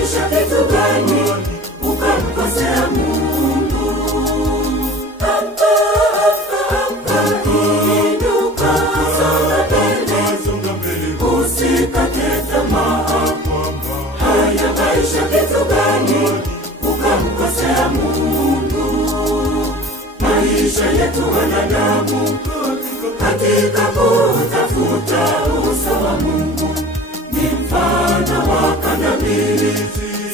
maisha kitu gani ukamkosea Mungu? Amka, inuka, songa mbele, usikate tamaa. Haya maisha kitu gani ukamkosea Mungu? Maisha yetu wanadamu katika kutafuta uso wa Mungu ni mfano wa kandamili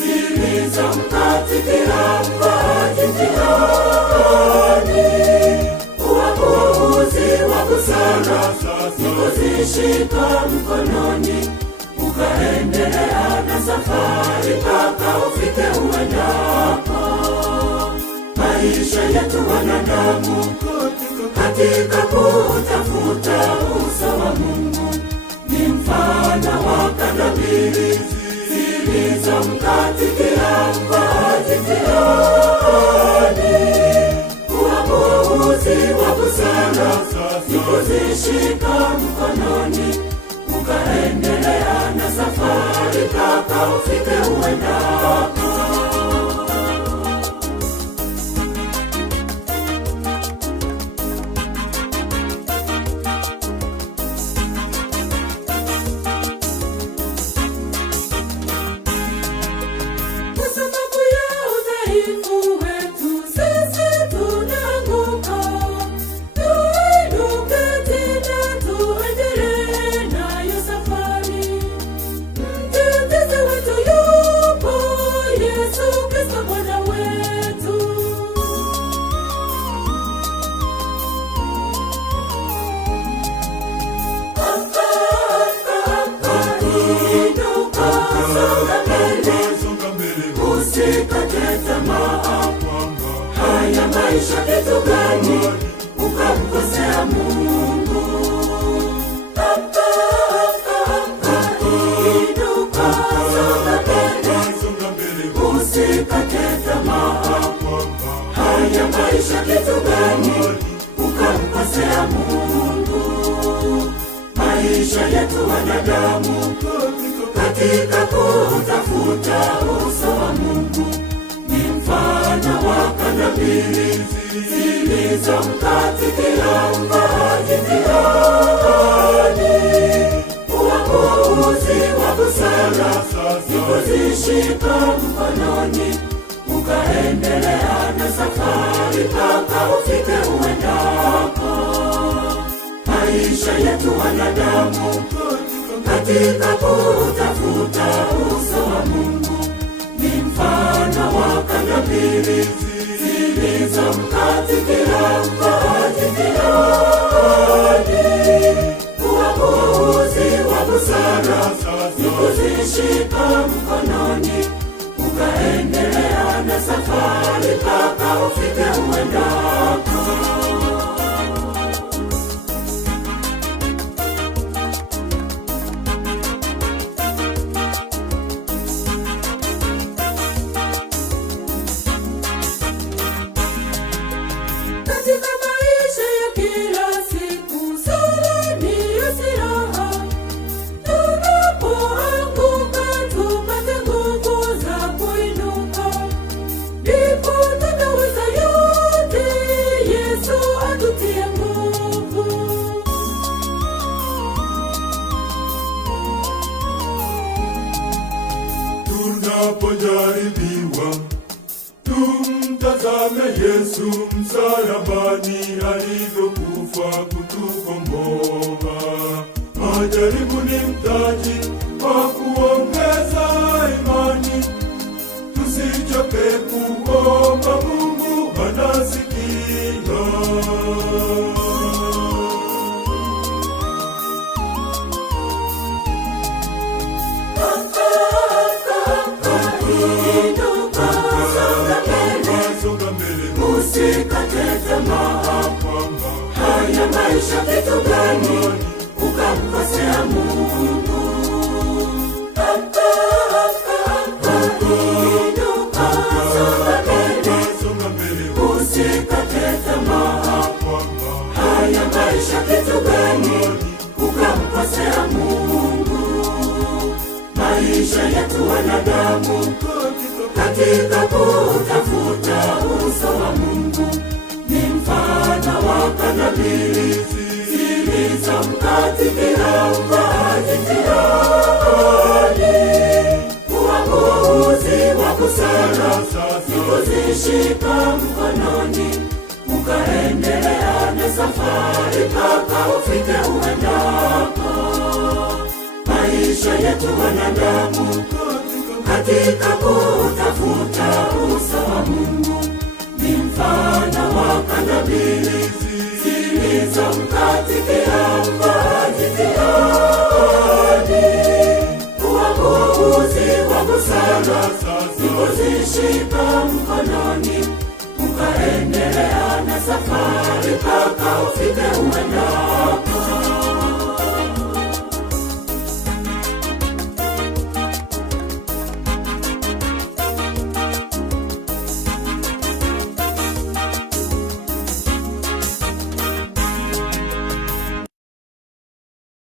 zilizomkatikia mvaji njiani. Uamuzi wa busara ni kuzishika mkononi, ukaendelea na safari mpaka ufike uendako. Maisha yetu wanadamu katika kutafuta uso wa Mungu ni mfano wa kandamili zilizomkatikia mvaji njiani. Uamuzi wa busara ni kuzishika mkononi, ukaendelea na safari mpaka ufike uendako. Usikate tamaa. Haya maisha kitu gani ukamkosea Mungu? Amka, inuka, songa mbele, usikate tamaa. Haya maisha kitu gani ukamkosea Mungu? Maisha yetu wanadamu katika kutafuta uso wa Mungu ni mfano wa kandamili zilizomkatikia mvaji njiani. Uamuzi wa busara ni kuzishika mkononi, ukaendelea na safari mpaka ufike uendako. Maisha yetu wanadamu katika kutafuta uso wa Mungu ni mfano wa kandamili zilizomkatikia mvaji njiani. Uamuzi wa busara ni kuzishika mkononi, ukaendelea na safari mpaka ufike uendako. Katika maisha ya kila siku, sala ndiyo silaha. Tunapoanguka tupate nguvu za kuinuka, ndipo tutaweza yote. Yesu atutie nguvu. Tunapojaribiwa tumtazame Yesu msalabani, alivyokufa kutukomboa. Majaribu ni mtaji wa kuongeza imani, tusichoke kuomba, Mungu anasikia. Usikate tamaa. Haya maisha kitu gani ukamkosea Mungu? Amka, maisha yetu wanadamu katika kutafuta uso wa Mungu ni mfano wa kandamili zilizomkatikia mvaji njiani. Uamuzi wa busara ni kuzishika mkononi, ukaendelea na safari mpaka ufike uendako. Maisha yetu wanadamu katika kutafuta uso wa Mungu ni mfano wa kandamili zilizomkatikia mvaji njiani. Uamuzi wa busara ni kuzishika mkononi, ukaendelea na safari mpaka ufike uendako.